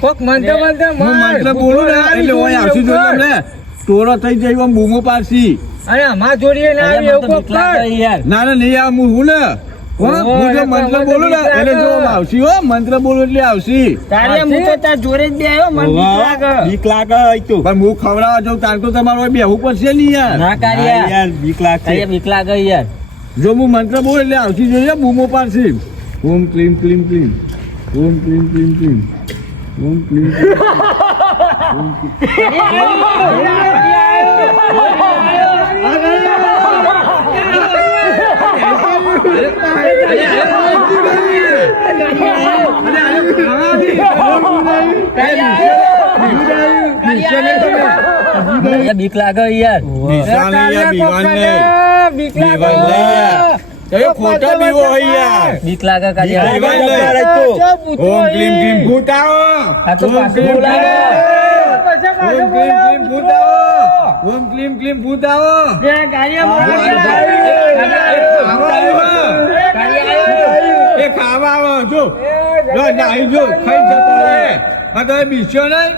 કોક મંત્ર મંત્ર હું મંત્ર બોલું ને એટલે ઓય આવશે જોઈ લે ટોરો થઈ જાય એમ બૂમો પાડશી અરે અમાર જોડીએ ના આવી એવું કોક કર ના ના નહીં આવ હું ને હું જો મંત્ર બોલું ને એટલે જો આવશી હો મંત્ર બોલું એટલે આવશી તારે હું તો તાર જોડે જ બે આવ્યો મન બીક લાગે પણ હું ખવડાવવા જાઉં તાર તો તમારે બેહવું પડશે ને યાર ના કારિયા યાર બીક લાગે યાર જો હું મંત્ર બોલું એટલે આવશી જોઈએ બૂમો પાડશી ઓમ ક્લીમ ક્લીમ ક્લીમ ઓમ ક્લીમ ક્લીમ ક્લીમ ઓમ ક્લીમ બીક લાગે યાર ખોટા બીવો હોય યાર બીક લાગે ઓમ ક્લીમ ક્લીમ ભૂત આવો ઓમ ક્લીમ ક્લીમ ભૂત આવો ઓમ ક્લીમ ક્લીમ ભૂત આવો એ ખાવા આવો જો ખાઈ જતો રહે બીસ્યો નહીં